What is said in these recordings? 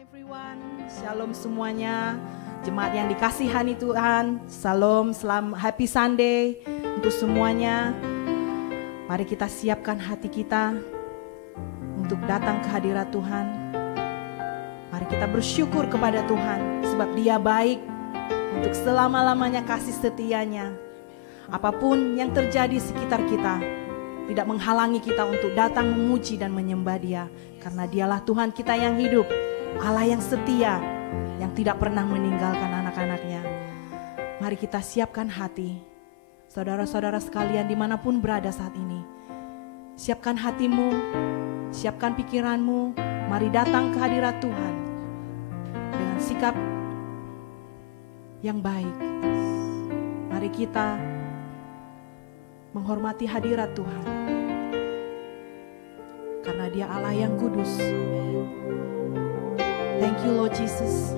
everyone, shalom semuanya, jemaat yang dikasihani Tuhan, shalom, happy Sunday untuk semuanya. Mari kita siapkan hati kita untuk datang ke hadirat Tuhan. Mari kita bersyukur kepada Tuhan, sebab Dia baik, untuk selama-lamanya kasih setianya. Apapun yang terjadi di sekitar kita, tidak menghalangi kita untuk datang memuji dan menyembah Dia, karena Dialah Tuhan kita yang hidup, Allah yang setia, yang tidak pernah meninggalkan anak-anaknya. Mari kita siapkan hati, saudara-saudara sekalian dimanapun berada saat ini. Siapkan hatimu, siapkan pikiranmu, mari datang ke hadirat Tuhan dengan sikap yang baik. Mari kita menghormati hadirat Tuhan, karena Dia Allah yang kudus. Thank you Lord Jesus.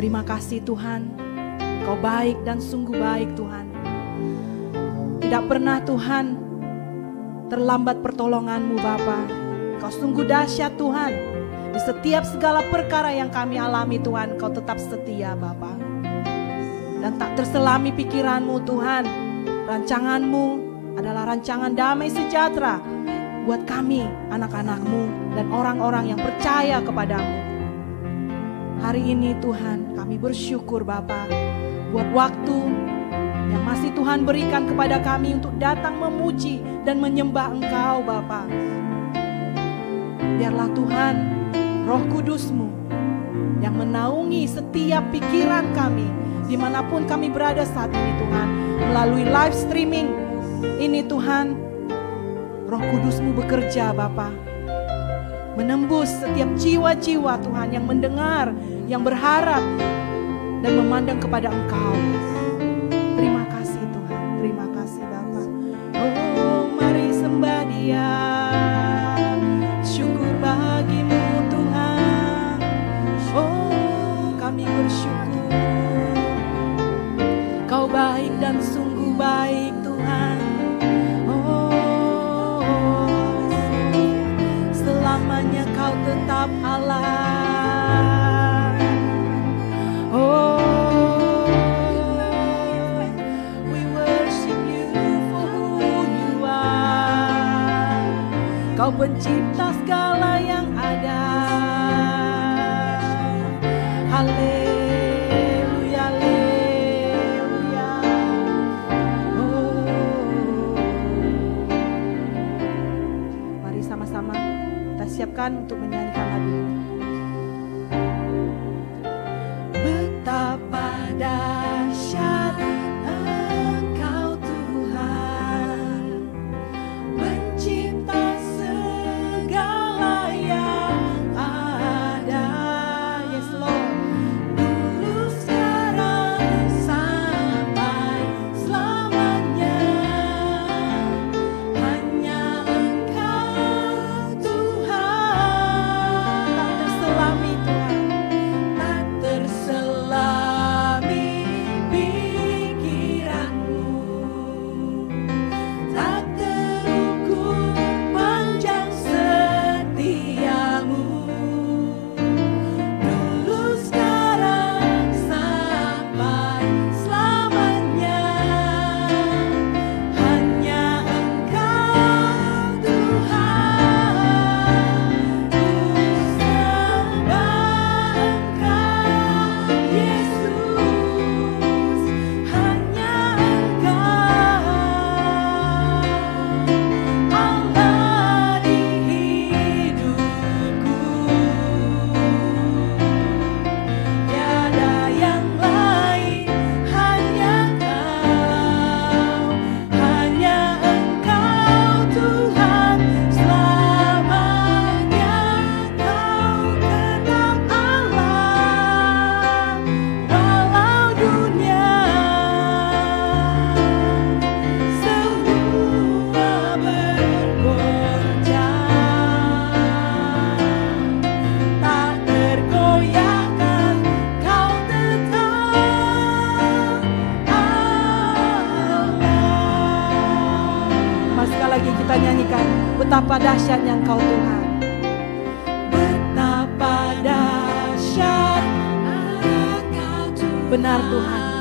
Terima kasih Tuhan, Kau baik dan sungguh baik Tuhan. Tidak pernah Tuhan terlambat pertolongan-Mu Bapa. Kau sungguh dahsyat Tuhan. Di setiap segala perkara yang kami alami Tuhan, Kau tetap setia Bapa. Dan tak terselami pikiran-Mu Tuhan. Rancangan-Mu adalah rancangan damai sejahtera buat kami, anak-anak-Mu dan orang-orang yang percaya kepada-Mu. Hari ini Tuhan, kami bersyukur Bapa buat waktu yang masih Tuhan berikan kepada kami untuk datang memuji dan menyembah Engkau Bapa. Biarlah Tuhan, Roh Kudus-Mu yang menaungi setiap pikiran kami dimanapun kami berada saat ini Tuhan. Melalui live streaming ini Tuhan, Roh Kudus-Mu bekerja Bapa, menembus setiap jiwa-jiwa Tuhan yang mendengar, yang berharap dan memandang kepada Engkau. Terima kasih Tuhan, terima kasih Bapa. Oh mari sembah Dia, syukur bagi-Mu Tuhan. Oh kami bersyukur, Kau baik dan sungguh baik Tuhan. Oh selamanya Kau tetap Allah. Oh we worship You for who You are. Kau pencipta segala yang ada. Haleluya, haleluya. Oh mari sama-sama kita siapkan untuk menyanyikan lagu. Betapa dahsyat Engkau Tuhan, pencipta segala yang ada. Yes Lord. Dulu, sekarang, sampai selamanya, hanya Engkau Tuhan. Tak terselami Tuhan, tak terselami pikiran-Mu, tak terukur panjang setia-Mu. Dulu, sekarang, sampai selamanya, hanya Engkau Tuhan. Ku sembah Engkau Yesus, hanya Engkau Allah di hidupku. Tiada yang lain, hanya Kau, hanya Engkau Tuhan. Selamanya Kau tetap Allah, walau dunia semua bergoncang, tak tergoyahkan, Kau tetap Allah. Mari sekali lagi kita nyanyikan, betapa dahsyatnya Engkau Tuhan. Betapa dahsyatnya benar Tuhan.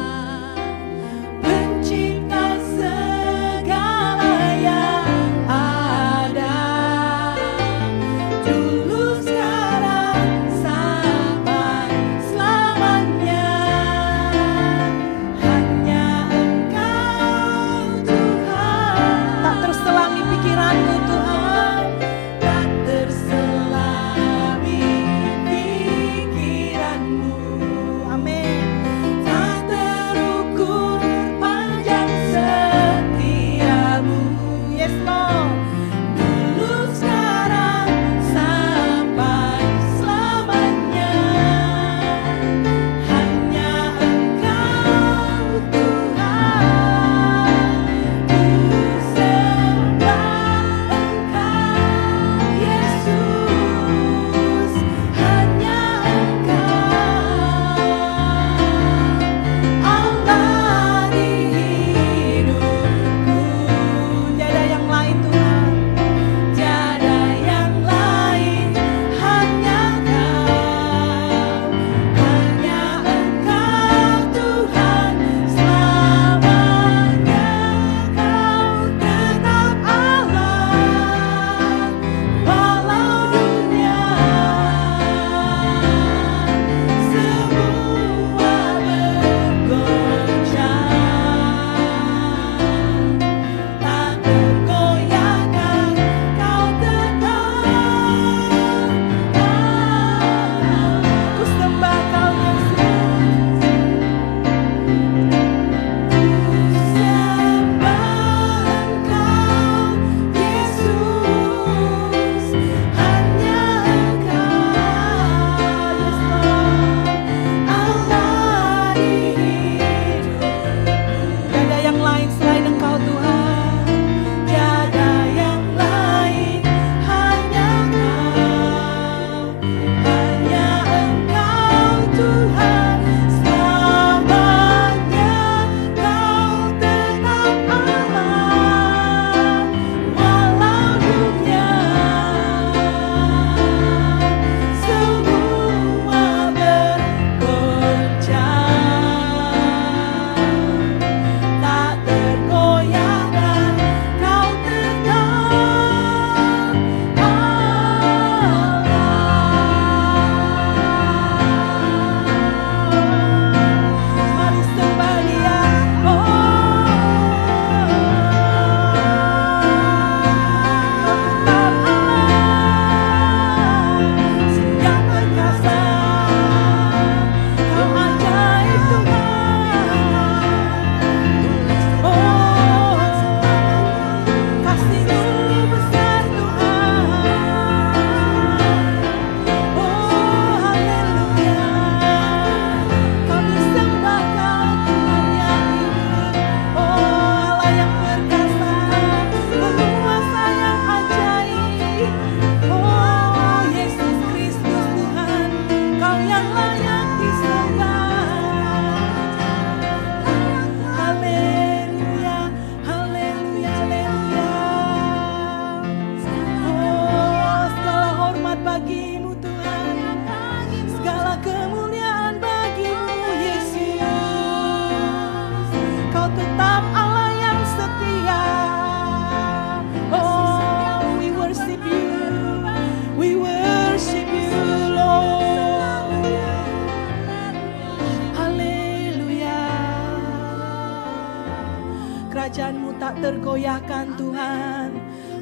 Kerajaan-Mu tak tergoyahkan Tuhan.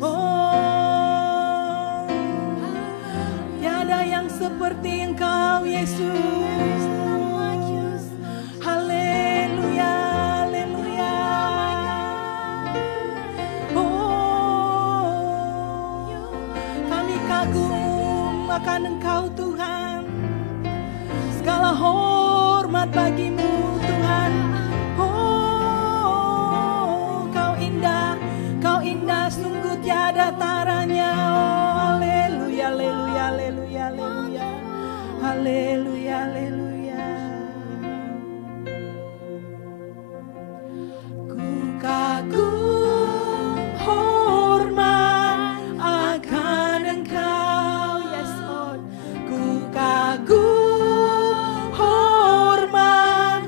Oh, tiada yang seperti Engkau Yesus. Haleluya, haleluya. Oh, kami kagum akan Engkau Tuhan. Segala hormat bagi-Mu Tuhan. Kau indah sungguh tiada taranya. Oh, haleluya, haleluya, haleluya, haleluya, haleluya, haleluya. Ku kagum hormat akan Engkau, yes Lord. Ku kagum hormat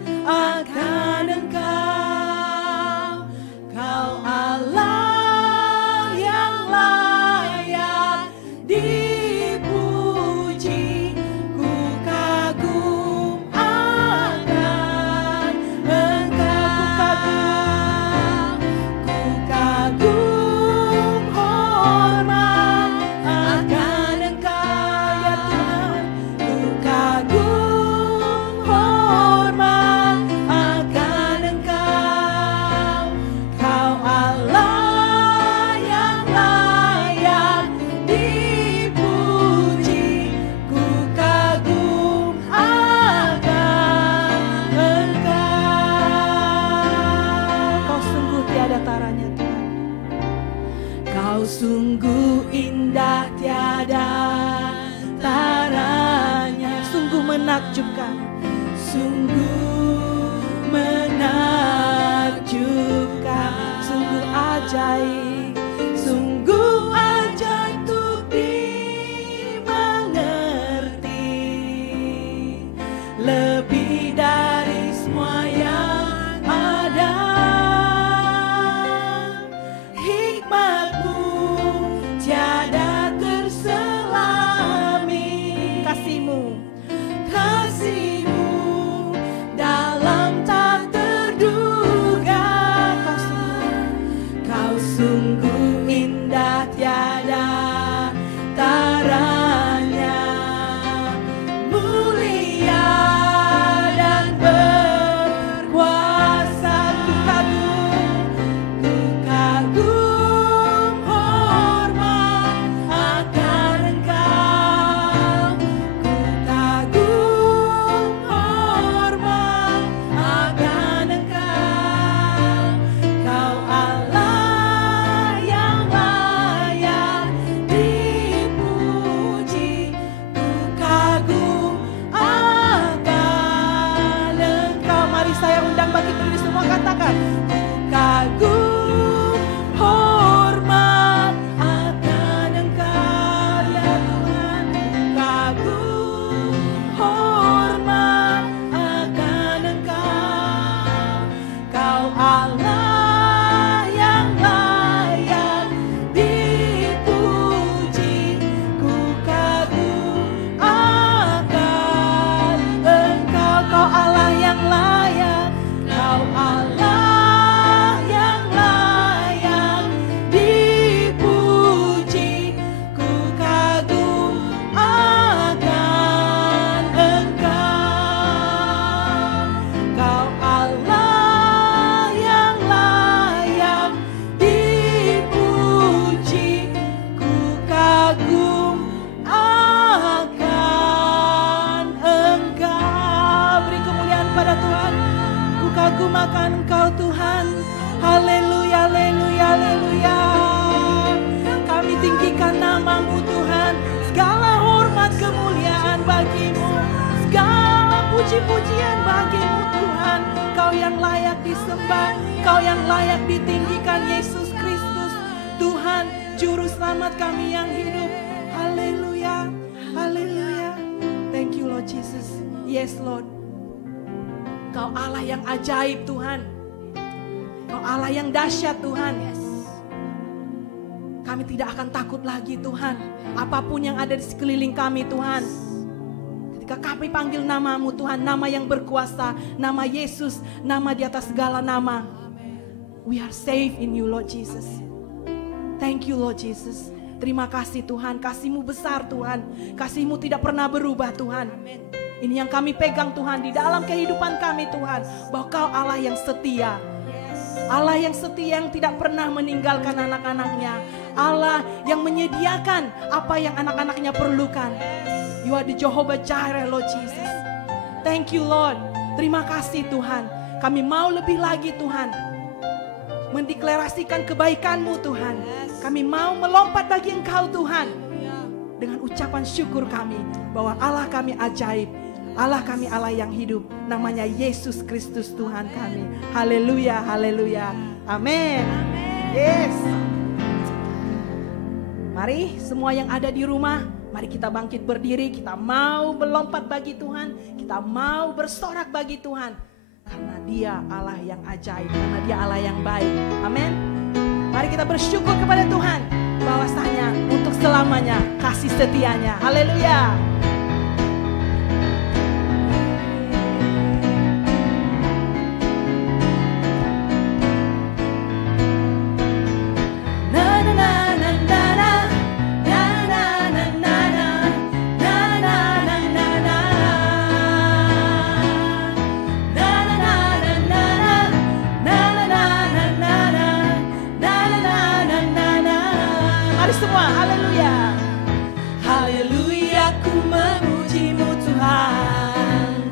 Kau sungguh indah tiada taranya, sungguh menakjubkan, sungguh menakjubkan, sungguh ajaib, sungguh ajaib untuk dimengerti, lebih dari semua yang ada. Hikmatmu tiada terselami, kasihmu dalam tak terduga. Kau sungguh indah tiada taranya, mulia dan berkuasa. Ku kagum hormat akan Engkau, ku kagum hormat akan Engkau. Kau Allah yang layak dipuji, ku kagum akan Engkau. Mari saya undang bagi berdiri semua, katakan, ku kagum hormat akan Engkau ya Tuhan, ku kagum hormat akan Engkau. Kau Allah yang layak dipuji, ku kagum akan Engkau. Kau Allah yang layak, Kau Allah yang layak dipuji, ku kagum akan Engkau. Kau Allah yang layak dipuji, ku kagum akan Engkau. Beri kemuliaan pada Tuhan. Ku kagum akan Engkau Tuhan. Haleluya, haleluya, haleluya. Kami tinggikan nama-Mu Tuhan. Segala hormat kemuliaan bagi-Mu, segala puji-pujian bagi-Mu Tuhan. Kau yang layak disembah, Kau yang layak ditinggikan, Yesus Kristus Tuhan, Juru Selamat kami yang hidup. Haleluya, haleluya. Thank you Lord Jesus. Yes Lord, Kau Allah yang ajaib Tuhan, Kau Allah yang dahsyat Tuhan. Kami tidak akan takut lagi Tuhan, apapun yang ada di sekeliling kami Tuhan. Ketika kami panggil nama-Mu Tuhan, nama yang berkuasa, nama Yesus, nama di atas segala nama. We are safe in you Lord Jesus. Thank you Lord Jesus. Terima kasih Tuhan, kasih-Mu besar Tuhan, kasih-Mu tidak pernah berubah Tuhan. Ini yang kami pegang Tuhan di dalam kehidupan kami Tuhan, bahwa Kau Allah yang setia, Allah yang setia, yang tidak pernah meninggalkan anak-anaknya, Allah yang menyediakan apa yang anak-anaknya perlukan. You are the Jehovah Jireh Lord Jesus. Thank you Lord. Terima kasih Tuhan. Kami mau lebih lagi Tuhan mendeklarasikan kebaikan-Mu Tuhan. Kami mau melompat bagi Engkau Tuhan dengan ucapan syukur kami bahwa Allah kami ajaib, Allah kami Allah yang hidup, namanya Yesus Kristus Tuhan kami. Haleluya, haleluya, amin. Yes. Mari semua yang ada di rumah, mari kita bangkit berdiri. Kita mau melompat bagi Tuhan, kita mau bersorak bagi Tuhan, karena Dia Allah yang ajaib, karena Dia Allah yang baik. Amin. Mari kita bersyukur kepada Tuhan bahwasanya untuk selamanya kasih setianya. Haleluya. Semua, haleluya. Haleluya, ku memuji-Mu Tuhan,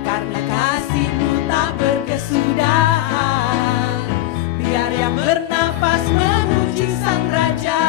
karena kasih-Mu tak berkesudahan. Biar yang bernafas memuji Sang Raja.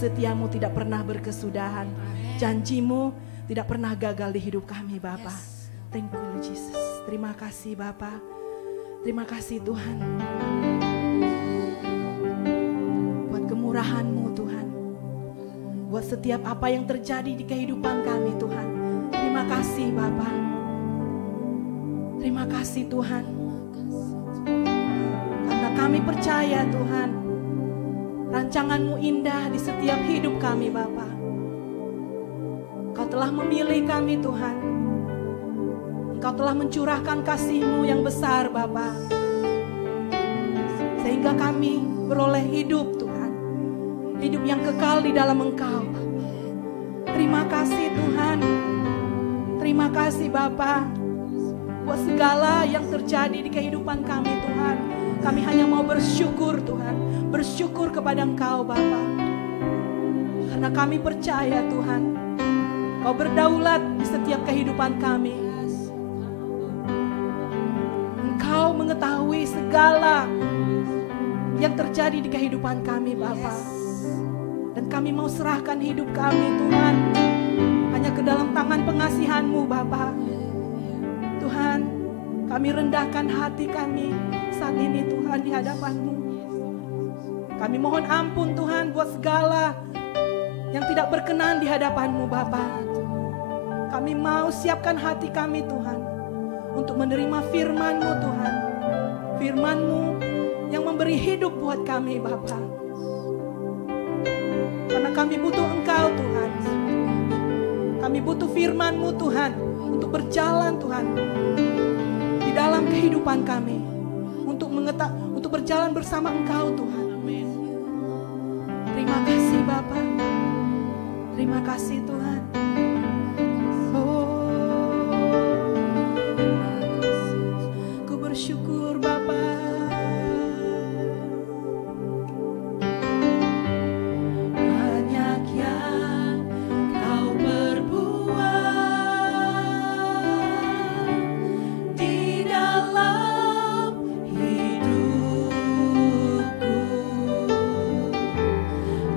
setiamu tidak pernah berkesudahan. Janjimu tidak pernah gagal di hidup kami Bapa. Thank you Lord Jesus. Terima kasih Bapa. Terima kasih Tuhan. Buat kemurahan-Mu Tuhan. Buat setiap apa yang terjadi di kehidupan kami Tuhan. Terima kasih Bapa. Terima kasih Tuhan. Karena kami percaya Tuhan, rancangan-Mu indah di setiap hidup kami Bapa. Kau telah memilih kami Tuhan. Engkau telah mencurahkan kasih-Mu yang besar Bapa. Sehingga kami beroleh hidup Tuhan. Hidup yang kekal di dalam Engkau. Terima kasih Tuhan. Terima kasih Bapa. Buat segala yang terjadi di kehidupan kami Tuhan. Kami hanya mau bersyukur Tuhan. Bersyukur kepada Engkau Bapa. Karena kami percaya Tuhan, Kau berdaulat di setiap kehidupan kami. Engkau mengetahui segala yang terjadi di kehidupan kami Bapa. Dan kami mau serahkan hidup kami Tuhan hanya ke dalam tangan pengasihan-Mu Bapa. Tuhan, kami rendahkan hati kami saat ini Tuhan di hadapan-Mu. Kami mohon ampun Tuhan buat segala yang tidak berkenan di hadapan-Mu Bapa. Kami mau siapkan hati kami Tuhan untuk menerima firman-Mu Tuhan. Firman-Mu yang memberi hidup buat kami Bapa. Karena kami butuh Engkau Tuhan. Kami butuh firman-Mu Tuhan untuk berjalan Tuhan di dalam kehidupan kami. Untuk berjalan bersama Engkau Tuhan. Terima kasih Bapa. Terima kasih Tuhan. Ku bersyukur Bapa. Banyak yang Kau perbuat di dalam hidupku.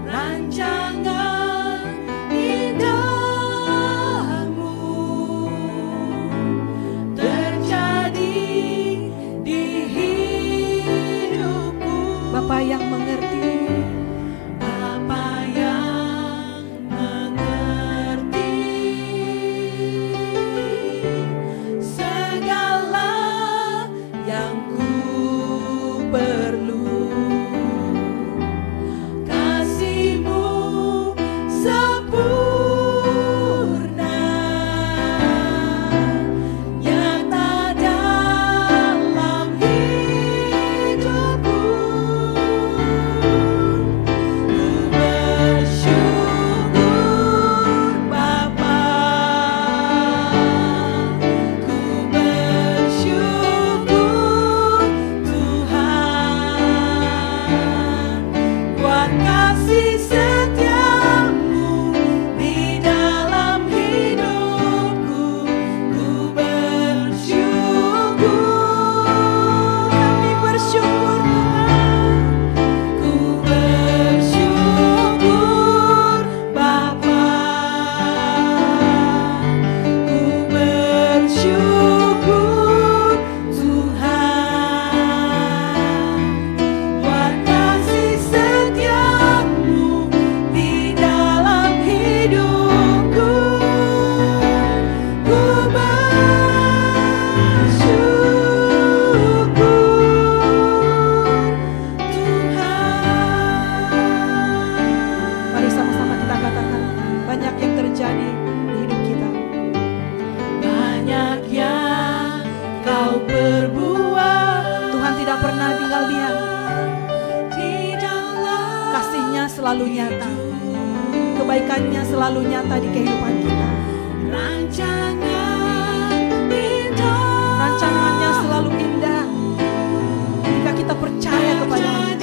Rancangan indahmu terjadi di hidupku. Bapa yang mengerti, Bapa yang mengerti segala yang ku perlu. Kasih-Mu sempurna nyata dalam hidupku. Ku bersyukur Bapa. Ku bersyukur Tuhan buat kasih setiamu di dalam hidupku. Ku bersyukur, kami bersyukur Tuhan. Ku bersyukur Bapa. Ku bersyukur Tuhan buat kasih setiamu di dalam hidupku. Ku bersyukur Tuhan. Mari sama-sama kita katakan, banyak yang terjadi di hidup kita. Banyak yang Kau perbuat. Tuhan tidak pernah tinggal diam. Kasih-Nya selalu nyata. Kebaikan-Nya selalu nyata di kehidupan kita. Rancangan-Nya selalu indah jika kita percaya kepada-Nya.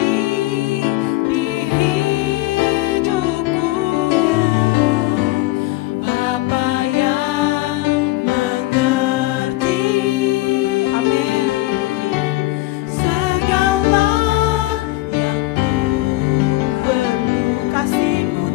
Bapa yang mengerti, amin, segala yang ku perlu. Kasih-Mu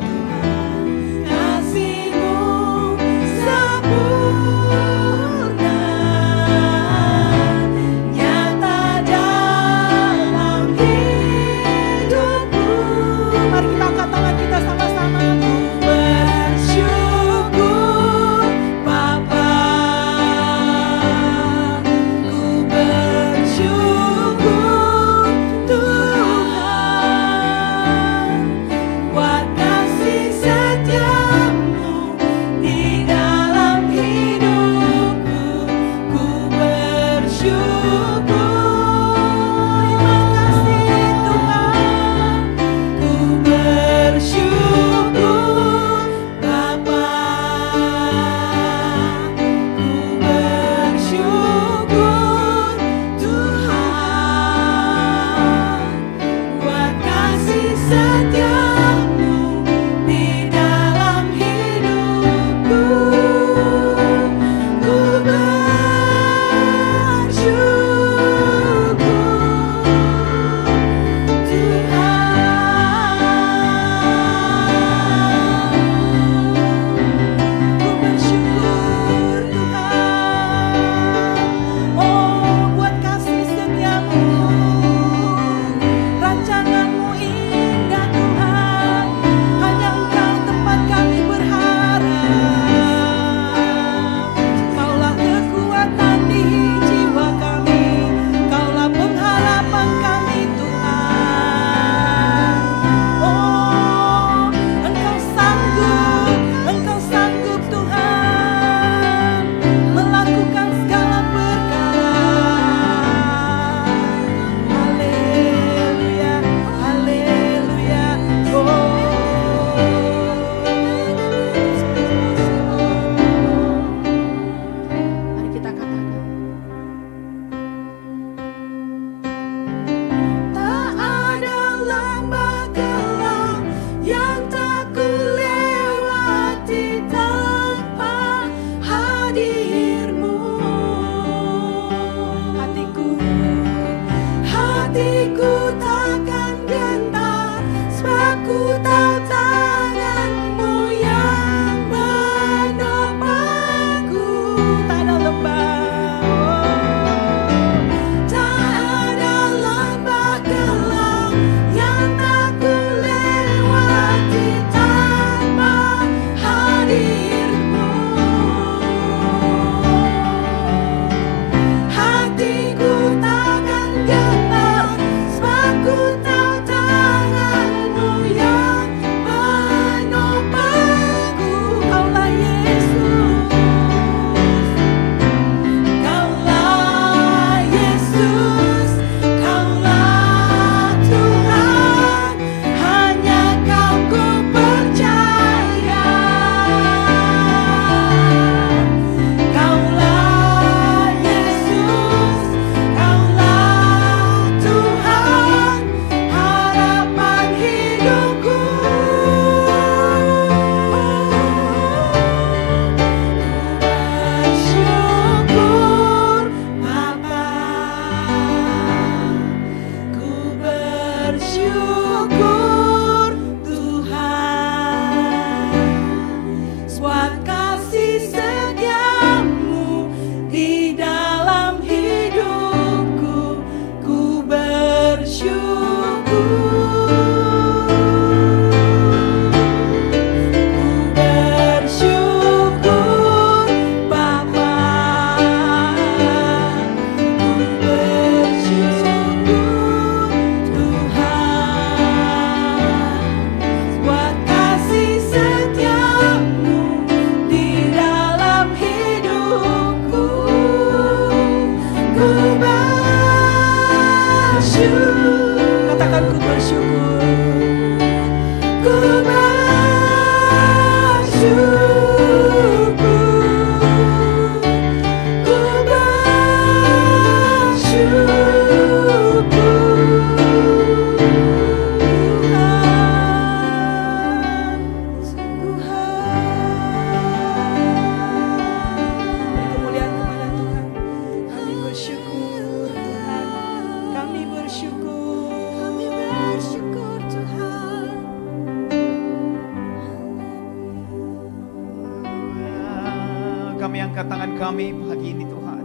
Kami angkat tangan kami pagi ini Tuhan.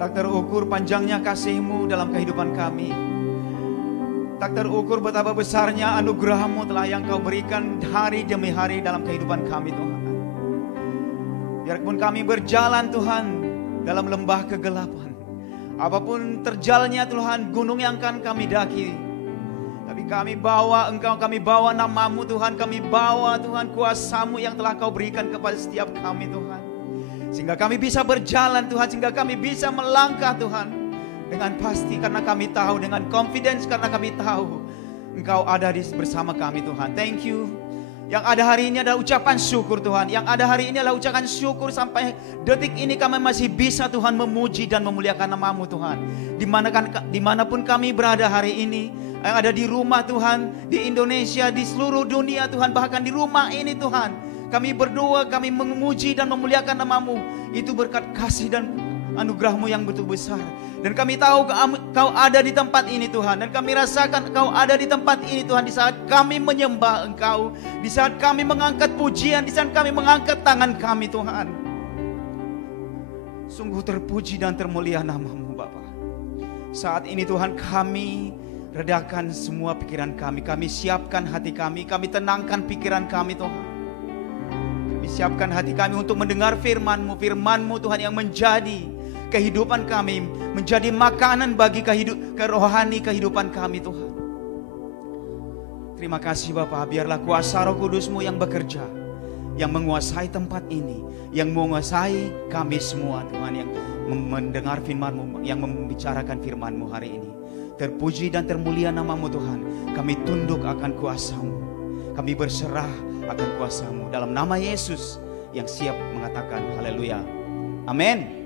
Tak terukur panjangnya kasih-Mu dalam kehidupan kami. Tak terukur betapa besarnya anugerah-Mu telah yang Kau berikan hari demi hari dalam kehidupan kami Tuhan. Biarpun kami berjalan Tuhan dalam lembah kegelapan, apapun terjalnya Tuhan gunung yang akan kami daki, tapi kami bawa Engkau, kami bawa nama-Mu Tuhan, kami bawa Tuhan kuasa-Mu yang telah Kau berikan kepada setiap kami Tuhan. Sehingga kami bisa berjalan Tuhan, sehingga kami bisa melangkah Tuhan dengan pasti, karena kami tahu, dengan confidence, karena kami tahu Engkau ada bersama kami Tuhan. Thank you. Yang ada hari ini adalah ucapan syukur Tuhan. Yang ada hari ini adalah ucapan syukur sampai detik ini kami masih bisa Tuhan memuji dan memuliakan nama-Mu Tuhan. Dimanapun kami berada hari ini, yang ada di rumah Tuhan, di Indonesia, di seluruh dunia Tuhan, bahkan di rumah ini Tuhan, kami berdoa, kami memuji dan memuliakan nama-Mu. Itu berkat kasih dan anugerah-Mu yang begitu besar. Dan kami tahu Kau ada di tempat ini Tuhan. Dan kami rasakan Kau ada di tempat ini Tuhan. Di saat kami menyembah Engkau, di saat kami mengangkat pujian, di saat kami mengangkat tangan kami Tuhan. Sungguh terpuji dan termulia nama-Mu Bapa. Saat ini Tuhan kami redakan semua pikiran kami. Kami siapkan hati kami tenangkan pikiran kami Tuhan. Kami siapkan hati kami untuk mendengar firman-Mu. Firman-Mu Tuhan yang menjadi kehidupan kami, menjadi makanan bagi rohani kehidupan kami Tuhan. Terima kasih Bapa, biarlah kuasa Roh Kudus-Mu yang bekerja, yang menguasai tempat ini, yang menguasai kami semua Tuhan, yang mendengar firman-Mu, yang membicarakan firman-Mu hari ini. Terpuji dan termulia nama-Mu Tuhan. Kami tunduk akan kuasa-Mu, kami berserah akan kuasa-Mu, dalam nama Yesus yang siap mengatakan haleluya, amin.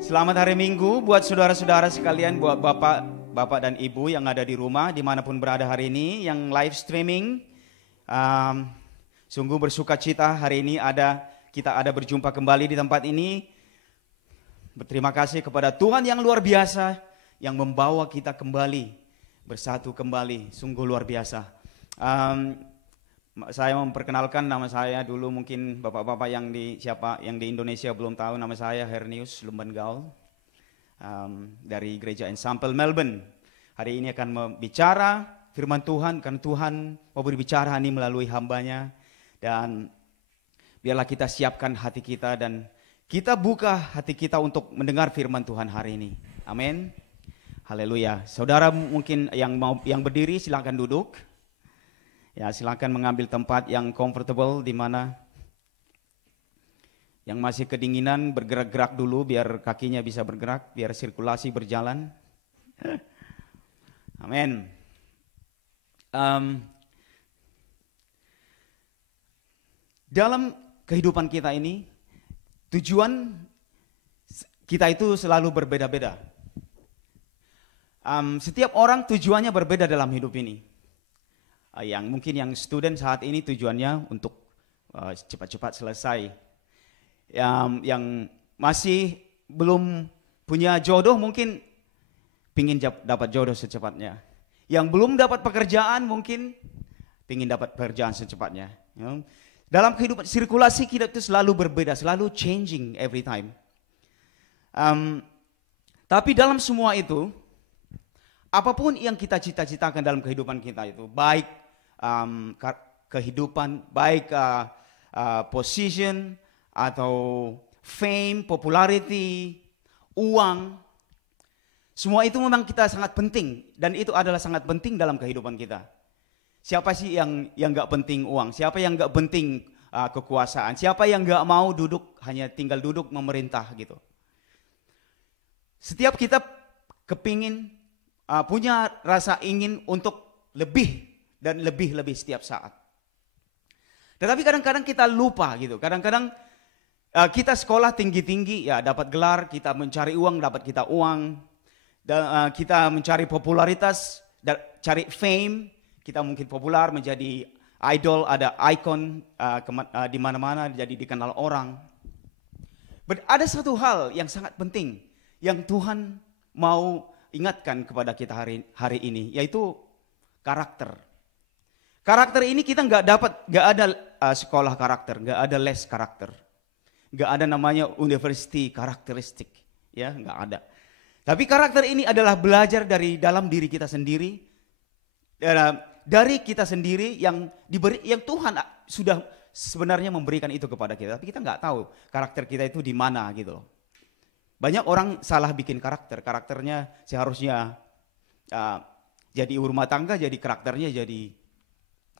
Selamat hari Minggu buat saudara-saudara sekalian, buat bapak dan ibu yang ada di rumah, dimanapun berada hari ini, yang live streaming. Sungguh bersuka cita hari ini kita ada berjumpa kembali di tempat ini. Berterima kasih kepada Tuhan yang luar biasa yang membawa kita kembali, bersatu kembali, sungguh luar biasa. Saya memperkenalkan nama saya dulu, mungkin bapak-bapak yang di Indonesia belum tahu, nama saya Hernius Lumbangaol dari Gereja Ensample Melbourne. Hari ini akan membicara firman Tuhan, karena Tuhan mau berbicara ini melalui hambanya, dan biarlah kita siapkan hati kita dan kita buka hati kita untuk mendengar firman Tuhan hari ini. Amin. Haleluya. Saudara mungkin yang berdiri silakan duduk. Ya, silakan mengambil tempat yang comfortable, di mana yang masih kedinginan bergerak-gerak dulu biar kakinya bisa bergerak, biar sirkulasi berjalan. Amin. Dalam kehidupan kita ini, tujuan kita itu selalu berbeda-beda. Setiap orang tujuannya berbeda dalam hidup ini. Yang student saat ini tujuannya untuk cepat-cepat selesai. Yang masih belum punya jodoh mungkin pingin dapat jodoh secepatnya. Yang belum dapat pekerjaan mungkin pingin dapat pekerjaan secepatnya. Dalam kehidupan sirkulasi kita itu selalu berbeda, selalu changing every time. Tapi dalam semua itu, apapun yang kita cita-citakan dalam kehidupan kita itu, baik kehidupan, baik position atau fame, popularity, uang, semua itu memang kita sangat penting, dan itu adalah sangat penting dalam kehidupan kita. Siapa sih yang nggak penting uang? Siapa yang nggak penting kekuasaan? Siapa yang nggak mau hanya tinggal duduk memerintah gitu? Setiap kita kepingin punya rasa ingin untuk lebih dan lebih setiap saat. Tetapi kadang-kadang kita lupa gitu. Kadang-kadang kita sekolah tinggi-tinggi, ya dapat gelar, kita mencari uang, dapat kita uang. Dan kita mencari popularitas, cari fame, kita mungkin populer, menjadi idol, ada icon di mana-mana, jadi dikenal orang. Ada satu hal yang sangat penting yang Tuhan mau ingatkan kepada kita hari ini, yaitu karakter. Karakter ini kita nggak ada sekolah karakter, nggak ada les karakter, nggak ada namanya university karakteristik, ya nggak ada. Tapi karakter ini adalah belajar dari dalam diri kita sendiri, dari kita sendiri yang Tuhan sudah sebenarnya memberikan itu kepada kita, tapi kita nggak tahu karakter kita itu di mana gitu loh. Banyak orang salah bikin karakternya seharusnya jadi ibu rumah tangga, jadi karakternya jadi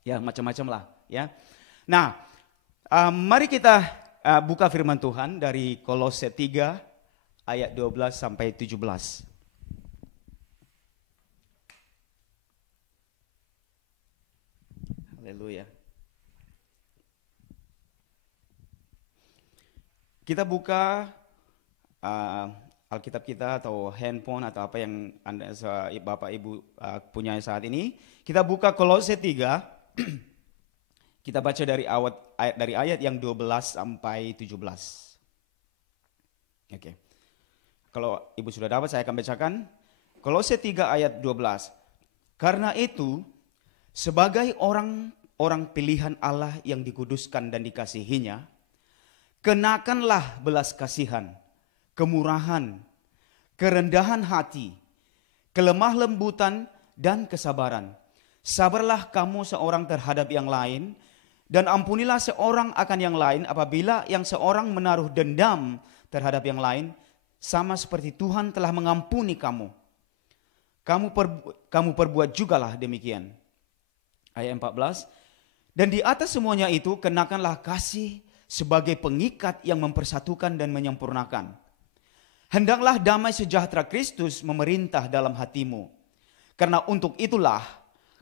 ya macam-macam lah ya. Nah, mari kita buka firman Tuhan dari Kolose 3 ayat 12 sampai 17. Haleluya. Kita buka Alkitab kita atau handphone atau apa yang Bapak Ibu punya saat ini. Kita buka Kolose 3. Kita baca dari ayat yang 12 sampai 17. Oke. Kalau Ibu sudah dapat, saya akan bacakan. Kolose 3 ayat 12. Karena itu, sebagai orang pilihan Allah yang dikuduskan dan dikasihinya, kenakanlah belas kasihan, kemurahan, kerendahan hati, kelemah lembutan, dan kesabaran. Sabarlah kamu seorang terhadap yang lain, dan ampunilah seorang akan yang lain apabila yang seorang menaruh dendam terhadap yang lain, sama seperti Tuhan telah mengampuni kamu. Kamu perbuat jugalah demikian. Ayat 14. Dan di atas semuanya itu kenakanlah kasih sebagai pengikat yang mempersatukan dan menyempurnakan. Hendaklah damai sejahtera Kristus memerintah dalam hatimu. Karena untuk itulah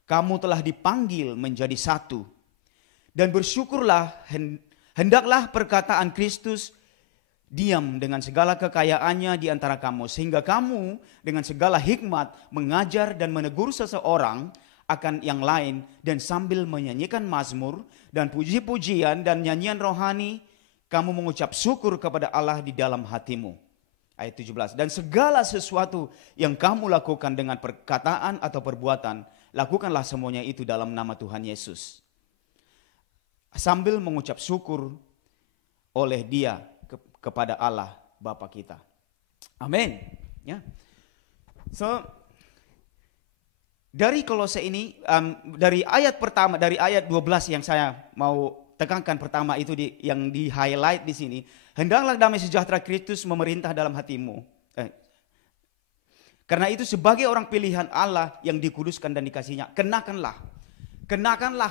kamu telah dipanggil menjadi satu. Dan bersyukurlah, hendaklah perkataan Kristus diam dengan segala kekayaannya di antara kamu. Sehingga kamu dengan segala hikmat mengajar dan menegur seseorang akan yang lain. Dan sambil menyanyikan mazmur dan puji-pujian dan nyanyian rohani, kamu mengucap syukur kepada Allah di dalam hatimu. Ayat 17. Dan segala sesuatu yang kamu lakukan dengan perkataan atau perbuatan, lakukanlah semuanya itu dalam nama Tuhan Yesus, sambil mengucap syukur oleh Dia kepada Allah Bapa kita. Amin. Ya. So dari Kolose ini, dari ayat pertama, dari ayat 12 yang saya mau tekankan pertama itu yang di highlight di sini. Hendaklah damai sejahtera Kristus memerintah dalam hatimu. Karena itu sebagai orang pilihan Allah yang dikuduskan dan dikasihinya, kenakanlah. Kenakanlah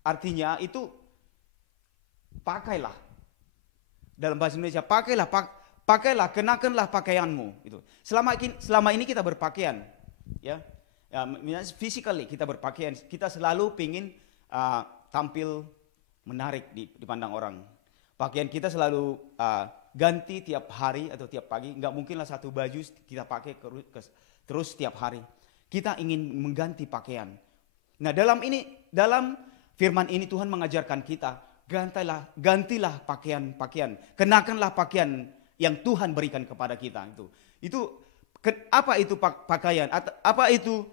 artinya itu pakailah. Dalam bahasa Indonesia, pakailah, kenakanlah pakaianmu. Itu. Selama ini kita berpakaian, ya, physically kita berpakaian, kita selalu pingin tampil menarik dipandang orang. Pakaian kita selalu ganti tiap hari atau tiap pagi. Nggak mungkinlah satu baju kita pakai terus tiap hari. Kita ingin mengganti pakaian. Nah dalam firman ini Tuhan mengajarkan kita, gantilah pakaian. Kenakanlah pakaian yang Tuhan berikan kepada kita. Apa itu pakaian? Apa itu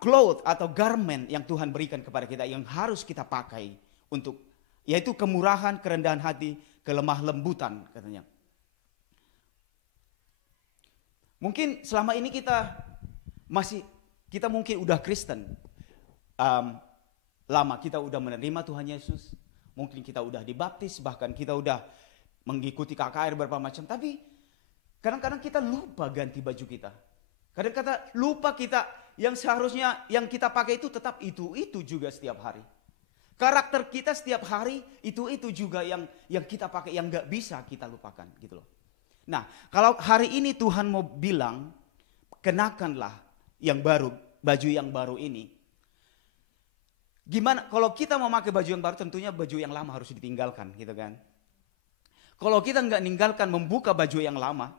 cloth atau garment yang Tuhan berikan kepada kita yang harus kita pakai untuk, yaitu kemurahan, kerendahan hati, kelemah lembutan katanya. Mungkin selama ini kita mungkin udah Kristen, lama kita udah menerima Tuhan Yesus, mungkin kita udah dibaptis, bahkan kita udah mengikuti KKR berapa macam, tapi kadang-kadang kita lupa ganti baju kita. Kadang-kadang lupa kita yang seharusnya yang kita pakai itu tetap itu juga setiap hari. Karakter kita setiap hari itu juga yang kita pakai, yang nggak bisa kita lupakan gitu loh. Nah, kalau hari ini Tuhan mau bilang, kenakanlah yang baru, baju yang baru ini. Gimana kalau kita mau pakai baju yang baru, tentunya baju yang lama harus ditinggalkan gitu kan. Kalau kita nggak ninggalkan membuka baju yang lama,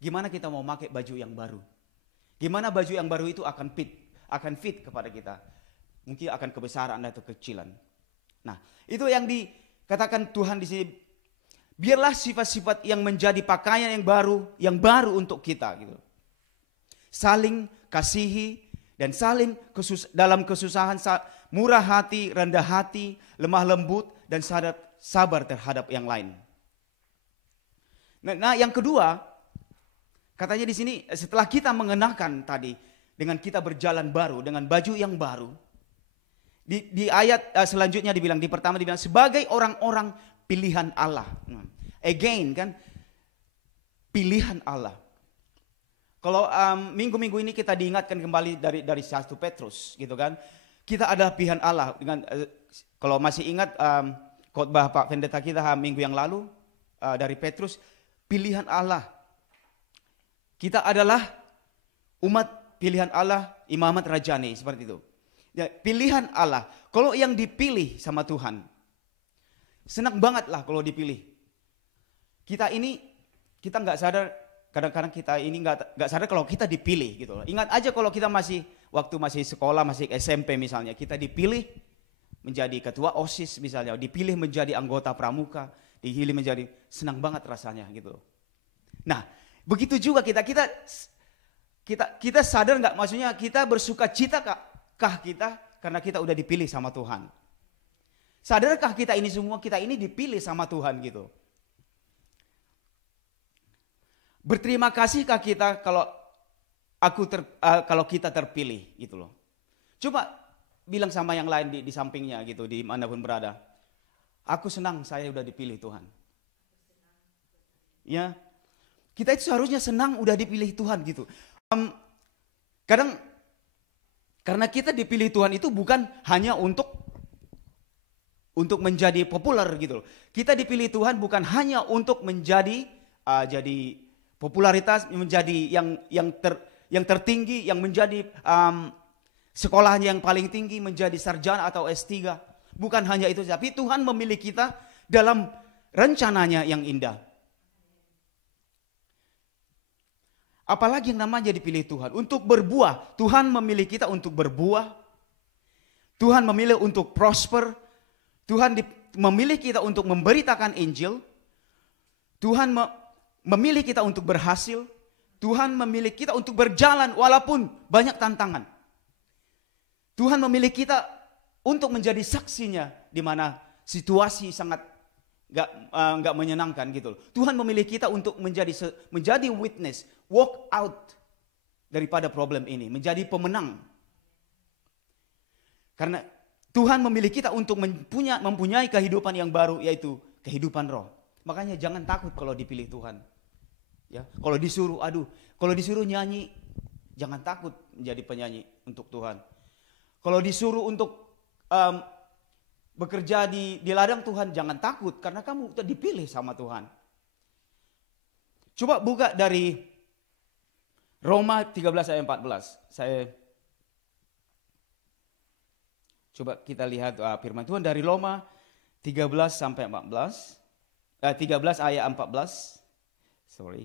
gimana kita mau pakai baju yang baru? Gimana baju yang baru itu akan fit kepada kita? Mungkin akan kebesaran atau kekecilan. Nah, itu yang dikatakan Tuhan di sini. Biarlah sifat-sifat yang menjadi pakaian yang baru untuk kita gitu. Saling kasihi dan saling dalam kesusahan, murah hati, rendah hati, lemah lembut dan sabar terhadap yang lain. Nah, yang kedua, katanya di sini setelah kita mengenakan tadi dengan kita berjalan baru dengan baju yang baru. Di ayat selanjutnya di pertama dibilang sebagai orang-orang pilihan Allah. Again kan, pilihan Allah. Kalau minggu-minggu ini kita diingatkan kembali dari 1 Petrus gitu kan. Kita adalah pilihan Allah. Kalau masih ingat khotbah Pak Pendeta kita minggu yang lalu dari Petrus, pilihan Allah. Kita adalah umat pilihan Allah, imamat rajani seperti itu. Ya, pilihan Allah. Kalau yang dipilih sama Tuhan, senang banget lah kalau dipilih. Kita nggak sadar, kadang-kadang kita ini nggak sadar kalau kita dipilih gitu. Ingat aja kalau kita waktu masih sekolah, masih SMP misalnya, kita dipilih menjadi ketua OSIS misalnya, dipilih menjadi anggota pramuka, dipilih menjadi, senang banget rasanya gitu. Nah, begitu juga kita sadar nggak? Maksudnya kita bersuka cita kah kita karena kita udah dipilih sama Tuhan? Sadarkah kita ini dipilih sama Tuhan gitu? Berterima kasihkah kita kalau kita terpilih gitu loh? Coba bilang sama yang lain di sampingnya gitu, di manapun berada. Aku senang saya udah dipilih Tuhan. Ya, kita itu seharusnya senang udah dipilih Tuhan gitu. Karena kita dipilih Tuhan itu bukan hanya untuk menjadi populer gitu loh. Kita dipilih Tuhan bukan hanya untuk menjadi jadi popularitas, menjadi yang tertinggi, yang menjadi sekolahnya yang paling tinggi, menjadi sarjana atau S3. Bukan hanya itu, tapi Tuhan memilih kita dalam rencananya yang indah. Apalagi yang namanya dipilih Tuhan untuk berbuah. Tuhan memilih kita untuk berbuah. Tuhan memilih untuk prosper. Tuhan memilih kita untuk memberitakan Injil. Tuhan memilih kita untuk berhasil. Tuhan memilih kita untuk berjalan walaupun banyak tantangan. Tuhan memilih kita untuk menjadi saksinya di mana situasi sangat nggak menyenangkan gitu. Tuhan memilih kita untuk menjadi witness, walk out daripada problem ini, menjadi pemenang. Karena Tuhan memilih kita untuk mempunyai kehidupan yang baru, yaitu kehidupan roh. Makanya jangan takut kalau dipilih Tuhan. Ya, kalau disuruh nyanyi, jangan takut menjadi penyanyi untuk Tuhan. Kalau disuruh untuk bekerja di ladang Tuhan, jangan takut karena kamu dipilih sama Tuhan. Coba buka dari Roma 13 ayat 14. Coba kita lihat firman Tuhan dari Roma 13 sampai 14. 13 ayat 14. Sorry.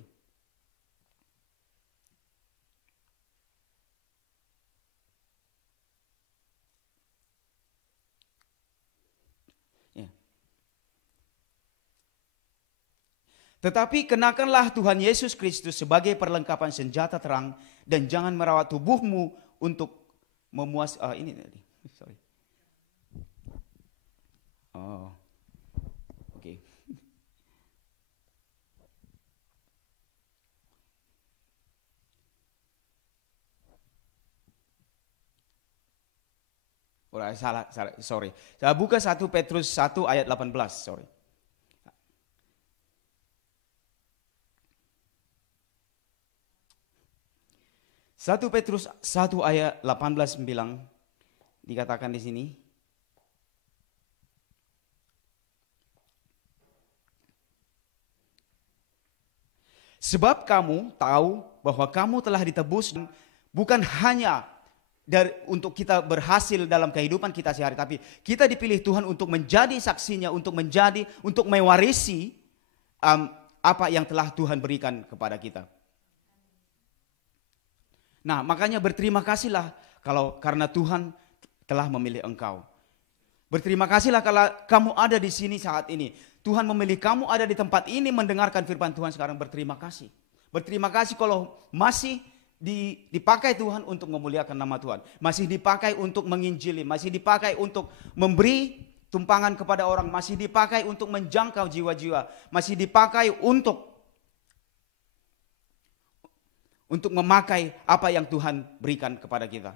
Tetapi kenakanlah Tuhan Yesus Kristus sebagai perlengkapan senjata terang dan jangan merawat tubuhmu untuk memuas ini tadi. Sorry. Oh. Oke. Salah, sorry. Saya buka 1 Petrus 1 ayat 18, sorry. 1 Petrus 1 ayat 18 bilang, dikatakan di sini, sebab kamu tahu bahwa kamu telah ditebus bukan hanya untuk kita berhasil dalam kehidupan kita sehari, tapi kita dipilih Tuhan untuk menjadi saksinya, untuk mewarisi apa yang telah Tuhan berikan kepada kita. Nah, makanya berterima kasihlah karena Tuhan telah memilih engkau. Berterima kasihlah kalau kamu ada di sini saat ini. Tuhan memilih kamu ada di tempat ini mendengarkan firman Tuhan sekarang. Berterima kasih. Berterima kasih kalau masih dipakai Tuhan untuk memuliakan nama Tuhan. Masih dipakai untuk menginjili. Masih dipakai untuk memberi tumpangan kepada orang. Masih dipakai untuk menjangkau jiwa-jiwa. Masih dipakai untuk memakai apa yang Tuhan berikan kepada kita.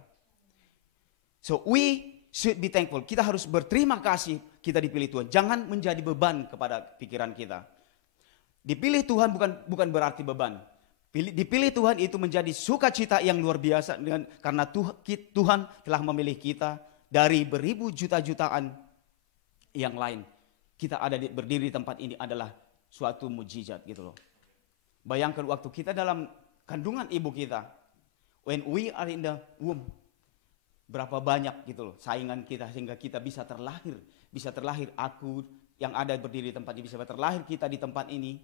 So we should be thankful. Kita harus berterima kasih kita dipilih Tuhan. Jangan menjadi beban kepada pikiran kita. Dipilih Tuhan bukan berarti beban. Dipilih Tuhan itu menjadi sukacita yang luar biasa karena Tuhan telah memilih kita dari beribu juta-jutaan yang lain. Kita berdiri di tempat ini adalah suatu mujizat gitu loh. Bayangkan waktu kita dalam kandungan ibu kita, when we are in the womb, berapa banyak gitu loh saingan kita sehingga kita bisa terlahir aku yang ada berdiri di tempat ini, bisa terlahir kita di tempat ini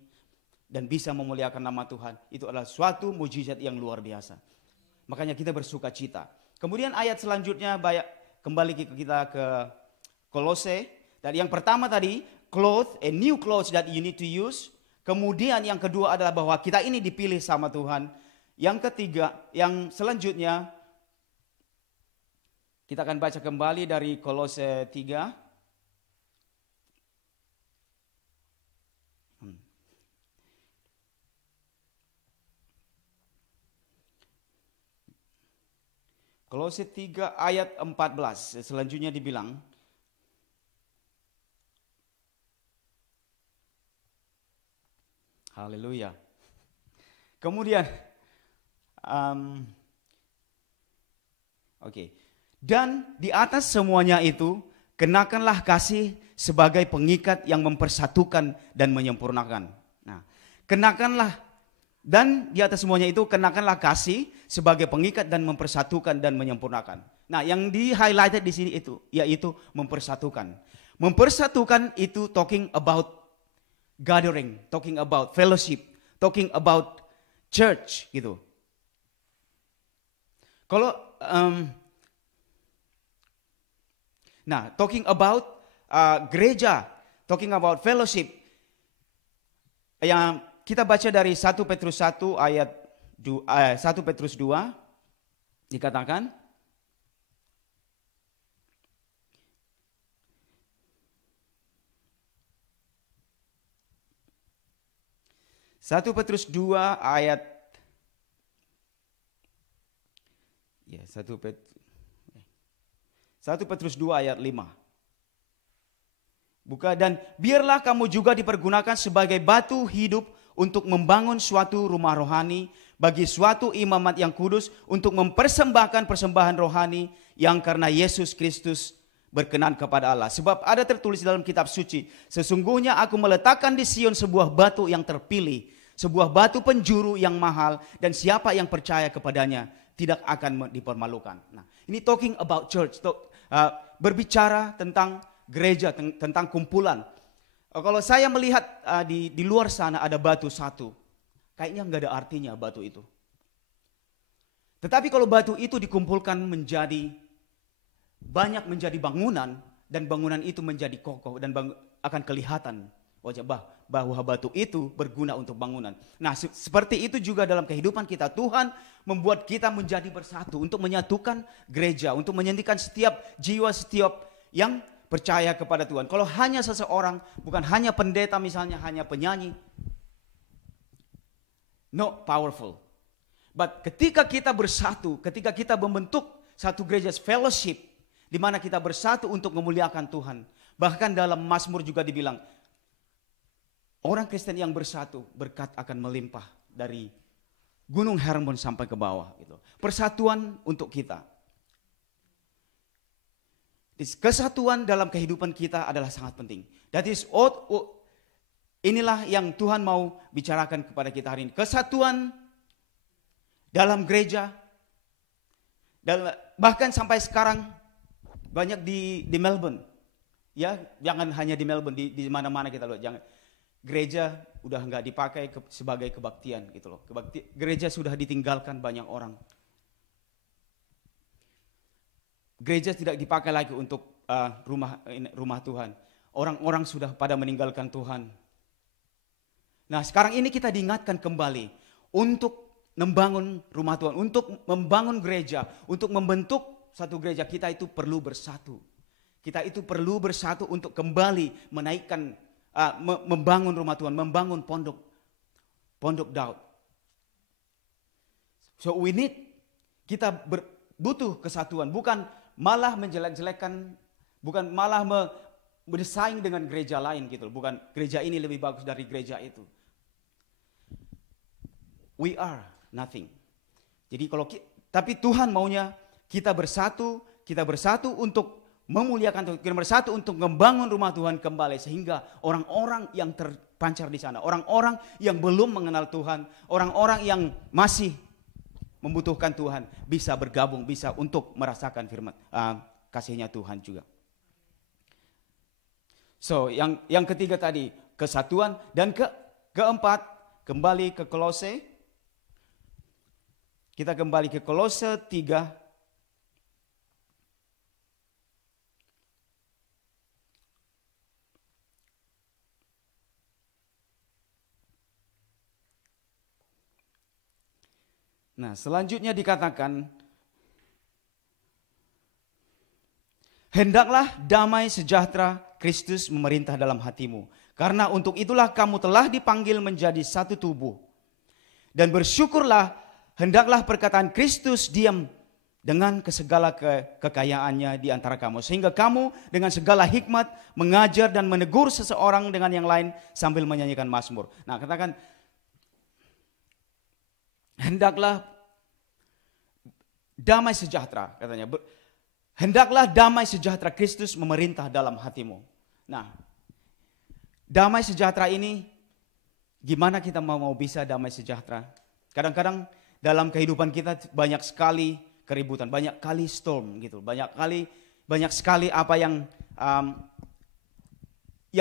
dan bisa memuliakan nama Tuhan. Itu adalah suatu mujizat yang luar biasa. Makanya kita bersuka cita. Kemudian ayat selanjutnya kembali kita ke Kolose. Dan yang pertama tadi, a new clothes that you need to use. Kemudian yang kedua adalah bahwa kita ini dipilih sama Tuhan. Yang ketiga, yang selanjutnya, kita akan baca kembali dari Kolose 3. Kolose 3 ayat 14, selanjutnya dibilang, haleluya. Kemudian, dan di atas semuanya itu, kenakanlah kasih sebagai pengikat yang mempersatukan dan menyempurnakan. Nah, kenakanlah, dan di atas semuanya itu, kenakanlah kasih sebagai pengikat dan mempersatukan dan menyempurnakan. Nah, yang di-highlighted di sini itu, yaitu mempersatukan. Mempersatukan itu talking about gathering, talking about fellowship, talking about church gitu. Kalau talking about gereja, talking about fellowship, yang kita baca dari 1 Petrus 1 ayat 1 Petrus 2 dikatakan, Satu Petrus 2 ayat 1 Petrus 2 ayat 5. Buka, dan biarlah kamu juga dipergunakan sebagai batu hidup untuk membangun suatu rumah rohani bagi suatu imamat yang kudus, untuk mempersembahkan persembahan rohani yang karena Yesus Kristus berkenan kepada Allah. Sebab ada tertulis dalam kitab suci, sesungguhnya aku meletakkan di Sion sebuah batu yang terpilih, sebuah batu penjuru yang mahal, dan siapa yang percaya kepadanya tidak akan dipermalukan. Nah, ini talking about church, berbicara tentang gereja, tentang kumpulan. Kalau saya melihat di luar sana ada batu satu, kayaknya nggak ada artinya batu itu. Tetapi kalau batu itu dikumpulkan menjadi banyak, menjadi bangunan, dan bangunan itu menjadi kokoh dan akan kelihatan wajah bahwa batu itu berguna untuk bangunan. Nah, seperti itu juga dalam kehidupan kita. Tuhan membuat kita menjadi bersatu untuk menyatukan gereja, untuk menyatukan setiap jiwa, setiap yang percaya kepada Tuhan. Kalau hanya seseorang, bukan hanya pendeta misalnya, hanya penyanyi, not powerful. But ketika kita bersatu, ketika kita membentuk satu gereja fellowship, di mana kita bersatu untuk memuliakan Tuhan. Bahkan dalam Mazmur juga dibilang, orang Kristen yang bersatu, berkat akan melimpah dari Gunung Hermon sampai ke bawah. Gitu. Persatuan untuk kita. Kesatuan dalam kehidupan kita adalah sangat penting. That is inilah yang Tuhan mau bicarakan kepada kita hari ini. Kesatuan dalam gereja, bahkan sampai sekarang banyak di Melbourne. Ya, jangan hanya di Melbourne, di mana-mana kita lihat. Jangan, gereja udah nggak dipakai sebagai kebaktian gitu loh. Gereja sudah ditinggalkan banyak orang. Gereja tidak dipakai lagi untuk rumah Tuhan. Orang-orang sudah pada meninggalkan Tuhan. Nah, sekarang ini kita diingatkan kembali untuk membangun rumah Tuhan, untuk membangun gereja, untuk membentuk satu gereja. Kita itu perlu bersatu. Kita itu perlu bersatu untuk kembali menaikkan, membangun rumah Tuhan, membangun pondok Daud. So we need, kita butuh kesatuan, bukan malah menjelek-jelekan, bukan malah bersaing dengan gereja lain gitu. Bukan gereja ini lebih bagus dari gereja itu. We are nothing. Jadi tapi Tuhan maunya kita bersatu untuk memuliakan Tuhan, kita bersatu untuk membangun rumah Tuhan kembali, sehingga orang-orang yang terpancar di sana, orang-orang yang belum mengenal Tuhan, orang-orang yang masih membutuhkan Tuhan bisa bergabung, bisa untuk merasakan firman kasihnya Tuhan juga. So yang ketiga tadi kesatuan, dan keempat kembali ke Kolose. Kita kembali ke Kolose 3. Nah, selanjutnya dikatakan, hendaklah damai sejahtera Kristus memerintah dalam hatimu, karena untuk itulah kamu telah dipanggil menjadi satu tubuh. Dan bersyukurlah, hendaklah perkataan Kristus diam dengan segala kekayaannya di antara kamu, sehingga kamu dengan segala hikmat mengajar dan menegur seseorang dengan yang lain sambil menyanyikan mazmur. Nah, katakan, hendaklah damai sejahtera, katanya. Hendaklah damai sejahtera Kristus memerintah dalam hatimu. Nah, damai sejahtera ini, gimana kita mau bisa damai sejahtera? Kadang-kadang dalam kehidupan kita banyak sekali keributan, banyak kali storm gitu, banyak sekali apa yang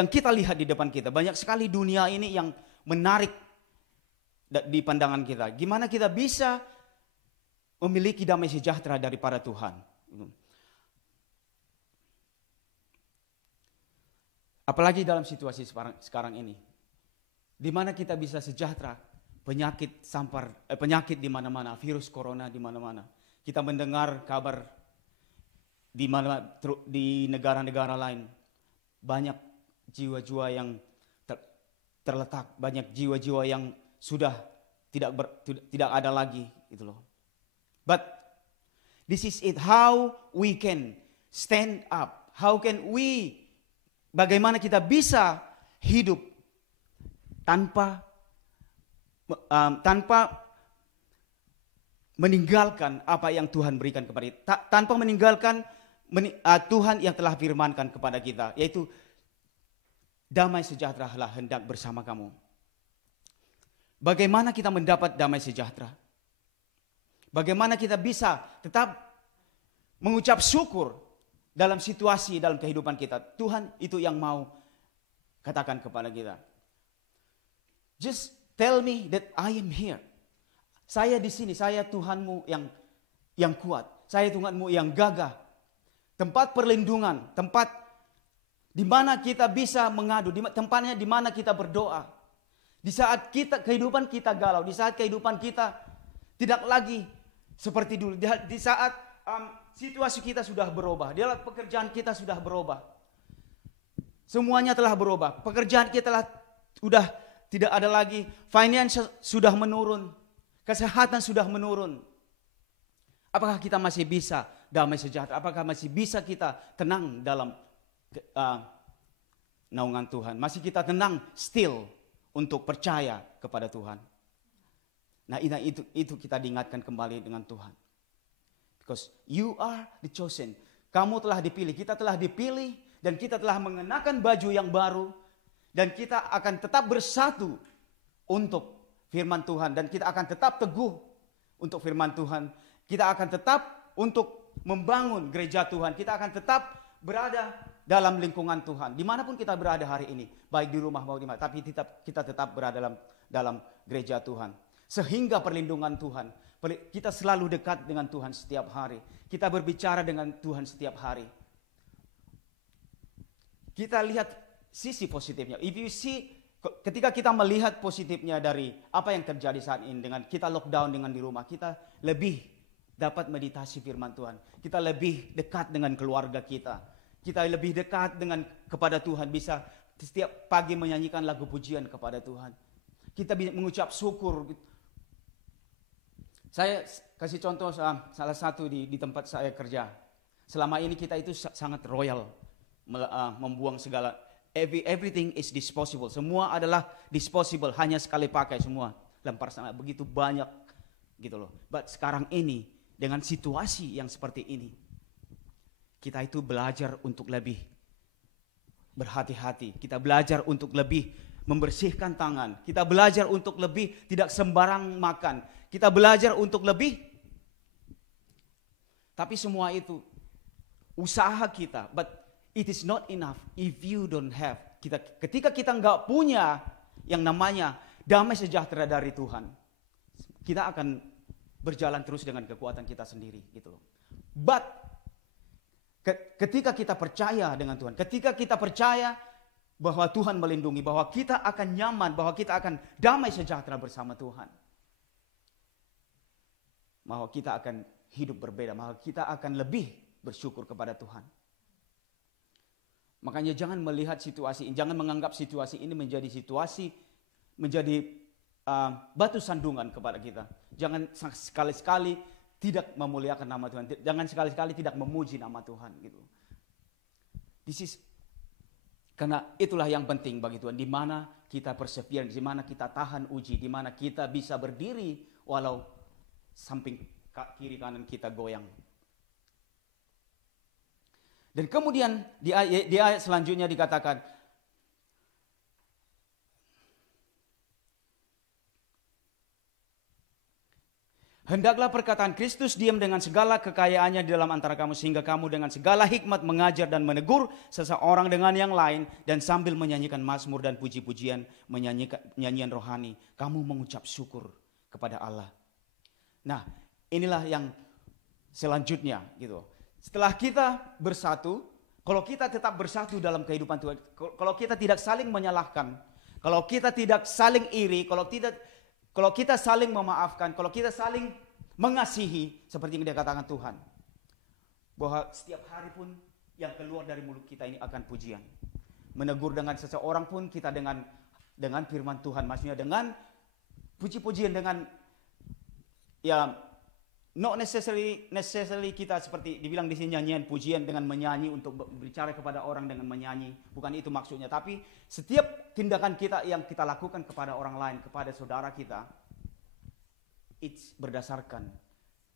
kita lihat di depan kita, banyak sekali dunia ini yang menarik di pandangan kita. Gimana kita bisa memiliki damai sejahtera daripada Tuhan? Apalagi dalam situasi sekarang ini. di mana kita bisa sejahtera. Penyakit di mana-mana, virus corona di mana-mana. Kita mendengar kabar di negara-negara lain banyak jiwa-jiwa yang terletak, banyak jiwa-jiwa yang sudah tidak ada lagi, gitu loh. But this is it, how we can stand up, bagaimana kita bisa hidup tanpa meninggalkan apa yang Tuhan berikan kepada kita, tanpa meninggalkan Tuhan yang telah firmankan kepada kita, yaitu damai sejahtera lah hendak bersama kamu. Bagaimana kita mendapat damai sejahtera? Bagaimana kita bisa tetap mengucap syukur dalam situasi, dalam kehidupan kita? Tuhan itu yang mau katakan kepada kita. Just tell me that I am here. Saya di sini, saya Tuhanmu yang kuat. Saya Tuhanmu yang gagah. Tempat perlindungan, tempat di mana kita bisa mengadu, tempatnya di mana kita berdoa. Di saat kehidupan kita galau, di saat kehidupan kita tidak lagi seperti dulu, di saat situasi kita sudah berubah, di saat pekerjaan kita sudah berubah. Semuanya telah berubah. Pekerjaan kita sudah tidak ada lagi, finance sudah menurun, kesehatan sudah menurun. Apakah kita masih bisa damai sejahtera? Apakah masih bisa kita tenang dalam naungan Tuhan? Masih kita tenang still untuk percaya kepada Tuhan? Nah, itu kita diingatkan kembali dengan Tuhan. Because you are the chosen. Kamu telah dipilih, kita telah dipilih, dan kita telah mengenakan baju yang baru. Dan kita akan tetap bersatu untuk firman Tuhan. Dan kita akan tetap teguh untuk firman Tuhan. Kita akan tetap untuk membangun gereja Tuhan. Kita akan tetap berada dalam lingkungan Tuhan. Dimanapun kita berada hari ini. Baik di rumah maupun di mana. Tapi kita tetap berada dalam gereja Tuhan. Sehingga perlindungan Tuhan. Kita selalu dekat dengan Tuhan setiap hari. Kita berbicara dengan Tuhan setiap hari. Kita lihat sisi positifnya. If you see, ketika kita melihat positifnya dari apa yang terjadi saat ini, dengan kita lockdown dengan di rumah, kita lebih dapat meditasi firman Tuhan. Kita lebih dekat dengan keluarga kita. Kita lebih dekat kepada Tuhan, bisa setiap pagi menyanyikan lagu pujian kepada Tuhan. Kita bisa mengucap syukur. Saya kasih contoh salah satu di tempat saya kerja. Selama ini kita itu sangat royal, membuang segala. Everything is disposable. Semua adalah disposable, hanya sekali pakai semua. Lempar sana, begitu banyak gitu loh. But sekarang ini dengan situasi yang seperti ini, kita itu belajar untuk lebih berhati-hati. Kita belajar untuk lebih membersihkan tangan. Kita belajar untuk lebih tidak sembarang makan. Kita belajar untuk lebih. Tapi semua itu usaha kita, but it is not enough if you don't have. Ketika kita nggak punya yang namanya damai sejahtera dari Tuhan, kita akan berjalan terus dengan kekuatan kita sendiri, gitu loh. But ketika kita percaya dengan Tuhan, ketika kita percaya bahwa Tuhan melindungi, bahwa kita akan nyaman, bahwa kita akan damai sejahtera bersama Tuhan, bahwa kita akan hidup berbeda, bahwa kita akan lebih bersyukur kepada Tuhan. Makanya jangan melihat situasi ini, jangan menganggap situasi ini menjadi batu sandungan kepada kita. Jangan sekali-sekali tidak memuliakan nama Tuhan, jangan sekali-sekali tidak memuji nama Tuhan, gitu. Karena itulah yang penting bagi Tuhan, di mana kita persevere, di mana kita tahan uji, di mana kita bisa berdiri walau samping kiri kanan kita goyang. Dan kemudian di ayat selanjutnya dikatakan, hendaklah perkataan Kristus diam dengan segala kekayaannya di dalam antara kamu, sehingga kamu dengan segala hikmat mengajar dan menegur seseorang dengan yang lain, dan sambil menyanyikan mazmur dan puji-pujian, nyanyian rohani, kamu mengucap syukur kepada Allah. Nah, inilah yang selanjutnya, gitu. Setelah kita bersatu, kalau kita tetap bersatu dalam kehidupan Tuhan, kalau kita tidak saling menyalahkan, Kalau kita tidak saling iri, kalau kita saling memaafkan, kalau kita saling mengasihi, seperti yang dikatakan Tuhan, bahwa setiap hari pun yang keluar dari mulut kita ini akan pujian. Menegur dengan seseorang pun kita dengan firman Tuhan, maksudnya dengan puji-pujian, dengan ya not necessarily kita seperti dibilang di sini nyanyian pujian dengan menyanyi untuk bicara kepada orang dengan menyanyi, bukan itu maksudnya. Tapi setiap tindakan kita yang kita lakukan kepada orang lain, kepada saudara kita, it's berdasarkan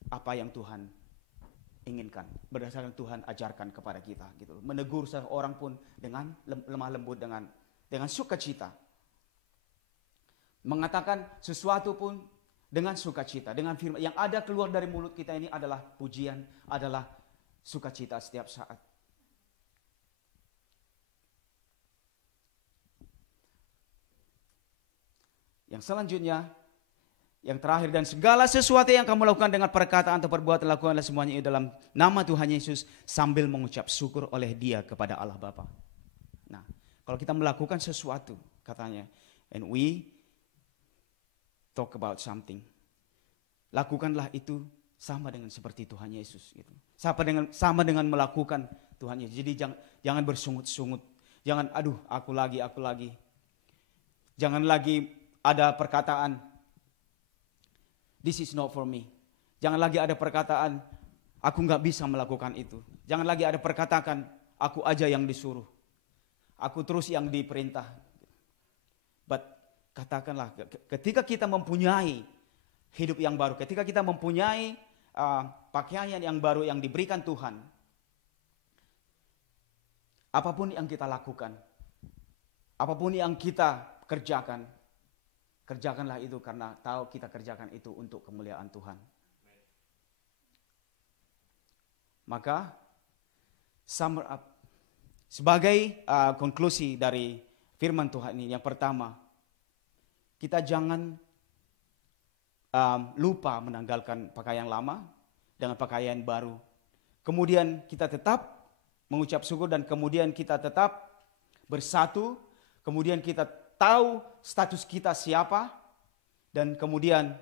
apa yang Tuhan inginkan, berdasarkan Tuhan ajarkan kepada kita gitu. Menegur seorang pun dengan lemah lembut, dengan sukacita. Mengatakan sesuatu pun dengan sukacita, dengan firman yang ada keluar dari mulut kita ini adalah pujian, adalah sukacita setiap saat. Yang selanjutnya, yang terakhir, dan segala sesuatu yang kamu lakukan dengan perkataan atau perbuatan, lakukanlah semuanya dalam nama Tuhan Yesus sambil mengucap syukur oleh Dia kepada Allah Bapa. Nah, kalau kita melakukan sesuatu, katanya, and we talk about something, lakukanlah itu sama dengan seperti Tuhan Yesus gitu. Sama dengan melakukan Tuhan Yesus. Jadi jangan bersungut-sungut. Jangan aku lagi. Jangan lagi ada perkataan this is not for me. Jangan lagi ada perkataan aku nggak bisa melakukan itu. Jangan lagi ada perkataan aku aja yang disuruh. Aku terus yang diperintah. But katakanlah, ketika kita mempunyai hidup yang baru, ketika kita mempunyai pakaian yang baru yang diberikan Tuhan, apapun yang kita lakukan, apapun yang kita kerjakan, kerjakanlah itu karena tahu kita kerjakan itu untuk kemuliaan Tuhan. Maka, summer up, sebagai konklusi dari firman Tuhan ini, yang pertama, kita jangan lupa menanggalkan pakaian lama dengan pakaian baru. Kemudian kita tetap mengucap syukur, dan kemudian kita tetap bersatu. Kemudian kita tahu status kita siapa. Dan kemudian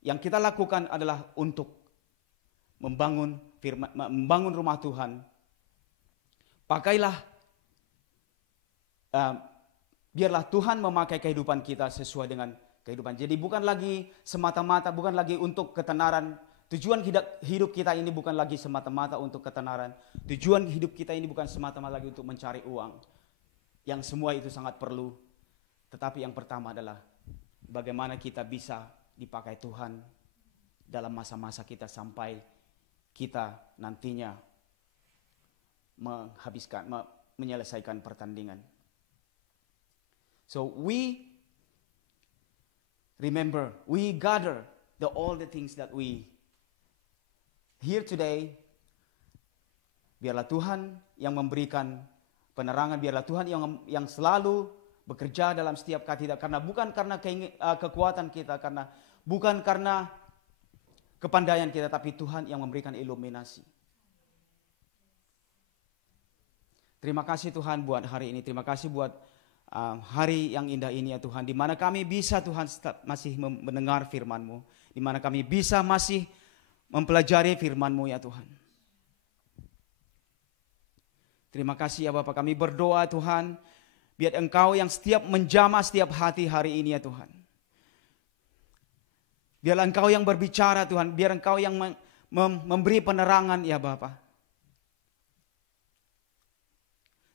yang kita lakukan adalah untuk membangun rumah Tuhan. Pakailah, biarlah Tuhan memakai kehidupan kita sesuai dengan kehidupan. Jadi bukan lagi semata-mata, bukan lagi untuk ketenaran. Tujuan hidup kita ini bukan lagi semata-mata untuk ketenaran. Tujuan hidup kita ini bukan semata-mata lagi untuk mencari uang. Yang semua itu sangat perlu. Tetapi yang pertama adalah bagaimana kita bisa dipakai Tuhan dalam masa-masa kita sampai kita nantinya menyelesaikan pertandingan. So we remember, we gather all the things that we hear today. Biarlah Tuhan yang memberikan penerangan, biarlah Tuhan yang selalu bekerja dalam setiap kita, karena bukan karena kekuatan kita, bukan karena kepandaian kita, tapi Tuhan yang memberikan iluminasi. Terima kasih Tuhan buat hari ini, terima kasih buat hari yang indah ini ya Tuhan, di mana kami bisa Tuhan masih mendengar firman-Mu, di mana kami bisa masih mempelajari firman-Mu ya Tuhan. Terima kasih ya Bapa, kami berdoa Tuhan, biar Engkau yang setiap menjamah setiap hati hari ini ya Tuhan. Biarlah Engkau yang berbicara Tuhan, biar Engkau yang memberi penerangan ya Bapa.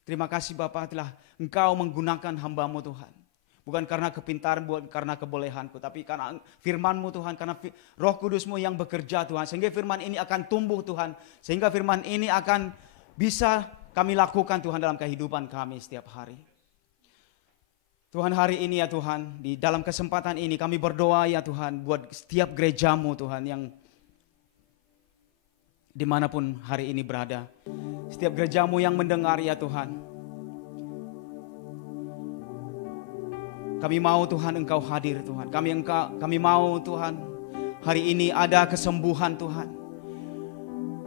Terima kasih Bapa, telah Engkau menggunakan hamba-Mu Tuhan. Bukan karena kepintaran, bukan karena kebolehanku, tapi karena firman-Mu Tuhan, karena Roh Kudus-Mu yang bekerja Tuhan. Sehingga firman ini akan tumbuh Tuhan. Sehingga firman ini akan bisa kami lakukan Tuhan dalam kehidupan kami setiap hari. Tuhan, hari ini ya Tuhan, di dalam kesempatan ini kami berdoa ya Tuhan, buat setiap gereja-Mu Tuhan yang dimanapun hari ini berada. Setiap gereja-Mu yang mendengar ya Tuhan. Kami mau Tuhan Engkau hadir Tuhan. Kami mau Tuhan hari ini ada kesembuhan Tuhan.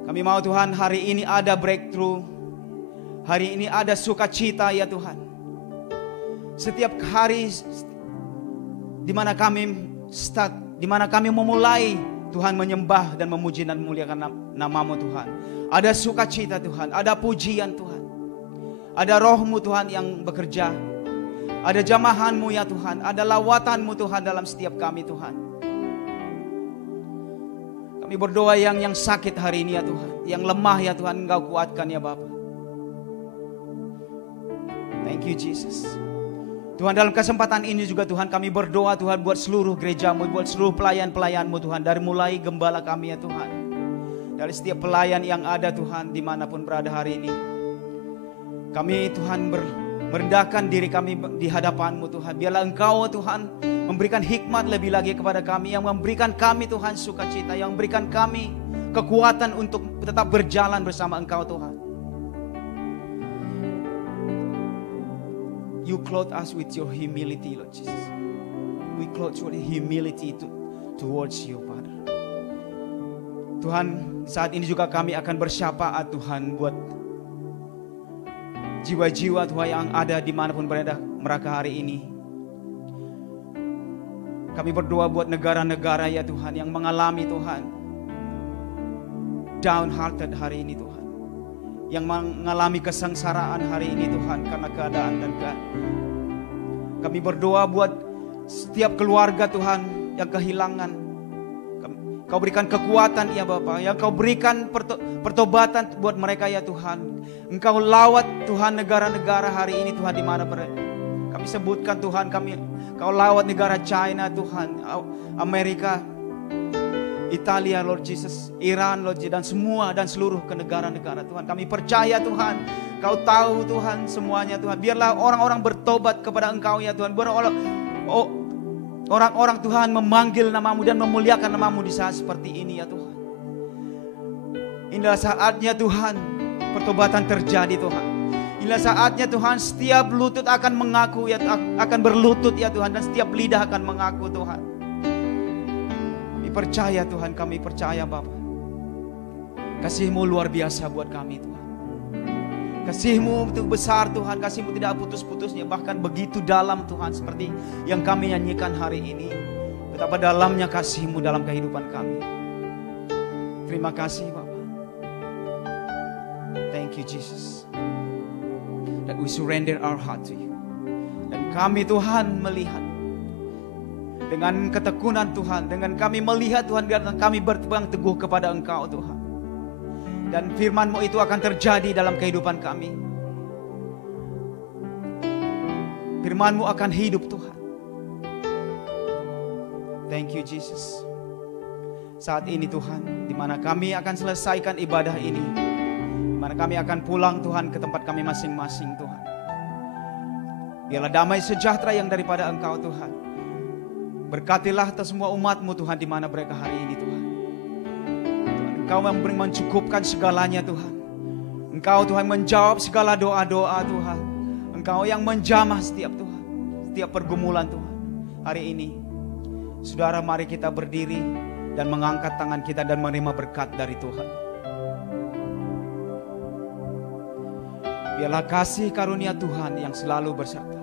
Kami mau Tuhan hari ini ada breakthrough. Hari ini ada sukacita ya Tuhan. setiap hari di mana kami memulai Tuhan menyembah dan memuji dan memuliakan nama-Mu Tuhan. Ada sukacita Tuhan, ada pujian Tuhan. Ada roh-Mu Tuhan yang bekerja. Ada jamahan-Mu ya Tuhan, ada lawatan-Mu Tuhan dalam setiap kami Tuhan. Kami berdoa yang sakit hari ini ya Tuhan, yang lemah ya Tuhan, Engkau kuatkan ya Bapa. Thank you Jesus. Tuhan, dalam kesempatan ini juga Tuhan kami berdoa Tuhan buat seluruh gereja-Mu, buat seluruh pelayan-pelayan-Mu Tuhan. Dari mulai gembala kami ya Tuhan, dari setiap pelayan yang ada Tuhan dimanapun berada hari ini. Kami Tuhan merendahkan diri kami di hadapan-Mu Tuhan. Biarlah Engkau Tuhan memberikan hikmat lebih lagi kepada kami, yang memberikan kami Tuhan sukacita, yang memberikan kami kekuatan untuk tetap berjalan bersama Engkau Tuhan. You clothe us with your humility, Lord Jesus. We clothe with humility towards you, Father. Tuhan, saat ini juga kami akan bersyafaat Tuhan buat jiwa-jiwa Tuhan yang ada dimanapun berada mereka hari ini. Kami berdoa buat negara-negara ya Tuhan yang mengalami Tuhan downhearted hari ini Tuhan, yang mengalami kesengsaraan hari ini Tuhan karena keadaan dan kami berdoa buat setiap keluarga Tuhan yang kehilangan. Kau berikan kekuatan ya Bapa, yang Kau berikan pertobatan buat mereka ya Tuhan. Engkau lawat Tuhan negara-negara hari ini Tuhan di mana mereka. Kami sebutkan Tuhan, Kau lawat negara China Tuhan, Amerika, Italia Lord Jesus, Iran Lord Jesus, dan semua dan seluruh ke negara-negara Tuhan. Kami percaya Tuhan, Kau tahu Tuhan semuanya Tuhan. Biarlah orang-orang bertobat kepada Engkau ya Tuhan. Orang-orang Tuhan memanggil nama-Mu dan memuliakan nama-Mu di saat seperti ini ya Tuhan. Inilah saatnya Tuhan pertobatan terjadi Tuhan. Inilah saatnya Tuhan, setiap lutut akan mengaku ya, akan berlutut ya Tuhan, dan setiap lidah akan mengaku Tuhan. Kami percaya Tuhan, kami percaya Bapa. Kasih-Mu luar biasa buat kami Tuhan. Kasih-Mu itu besar Tuhan, kasih-Mu tidak putus-putusnya, bahkan begitu dalam Tuhan, seperti yang kami nyanyikan hari ini. Betapa dalamnya kasih-Mu dalam kehidupan kami. Terima kasih Bapa. Thank you Jesus. That we surrender our heart to you. Dan kami Tuhan melihat dengan ketekunan Tuhan, dengan kami melihat Tuhan, dan kami berpegang teguh kepada Engkau Tuhan. Dan firman-Mu itu akan terjadi dalam kehidupan kami. Firman-Mu akan hidup Tuhan. Thank you Jesus. Saat ini Tuhan, di mana kami akan selesaikan ibadah ini, di mana kami akan pulang Tuhan ke tempat kami masing-masing Tuhan. Biarlah damai sejahtera yang daripada Engkau Tuhan. Berkatilah atas semua umat-Mu Tuhan di mana mereka hari ini Tuhan. Engkau mencukupkan segalanya Tuhan. Engkau Tuhan menjawab segala doa-doa Tuhan. Engkau yang menjamah setiap Tuhan, setiap pergumulan Tuhan. Hari ini, saudara, mari kita berdiri dan mengangkat tangan kita dan menerima berkat dari Tuhan. Biarlah kasih karunia Tuhan yang selalu berserta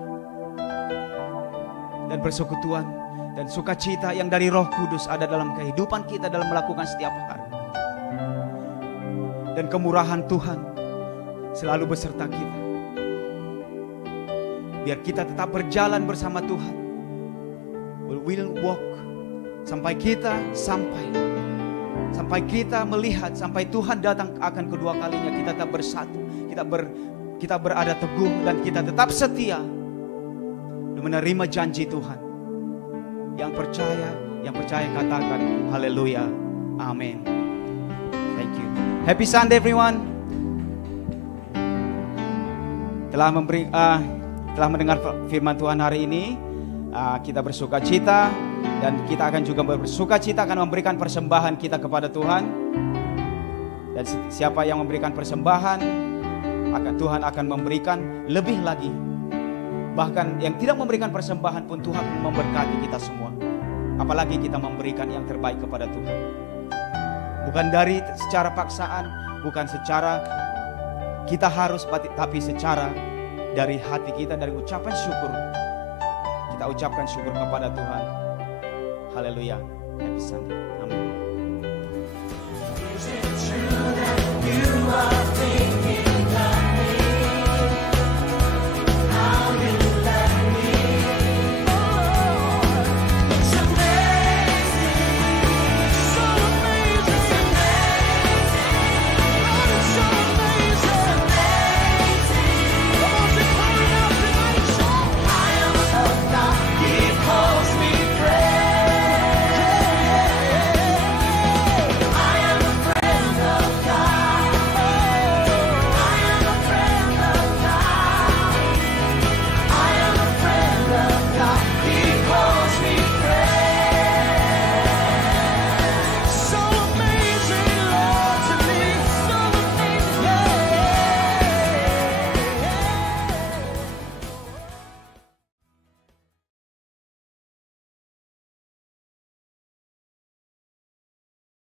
dan persekutuan dan sukacita yang dari Roh Kudus ada dalam kehidupan kita dalam melakukan setiap hari. Dan kemurahan Tuhan selalu beserta kita. Biar kita tetap berjalan bersama Tuhan. We will walk sampai kita melihat, sampai Tuhan datang akan kedua kalinya. Kita tetap bersatu, kita berada teguh, dan kita tetap setia dan menerima janji Tuhan. Yang percaya katakan haleluya, amin. Thank you. Happy Sunday everyone. Telah mendengar firman Tuhan hari ini, kita bersuka cita, dan kita akan juga bersuka cita akan memberikan persembahan kita kepada Tuhan. Dan siapa yang memberikan persembahan, Tuhan akan memberikan lebih lagi. Bahkan yang tidak memberikan persembahan pun Tuhan memberkati kita semua. Apalagi kita memberikan yang terbaik kepada Tuhan. Bukan dari secara paksaan, bukan secara kita harus, tapi secara dari hati kita, dari ucapan syukur Kita ucapkan syukur kepada Tuhan. Haleluya. Happy Sunday. Amin.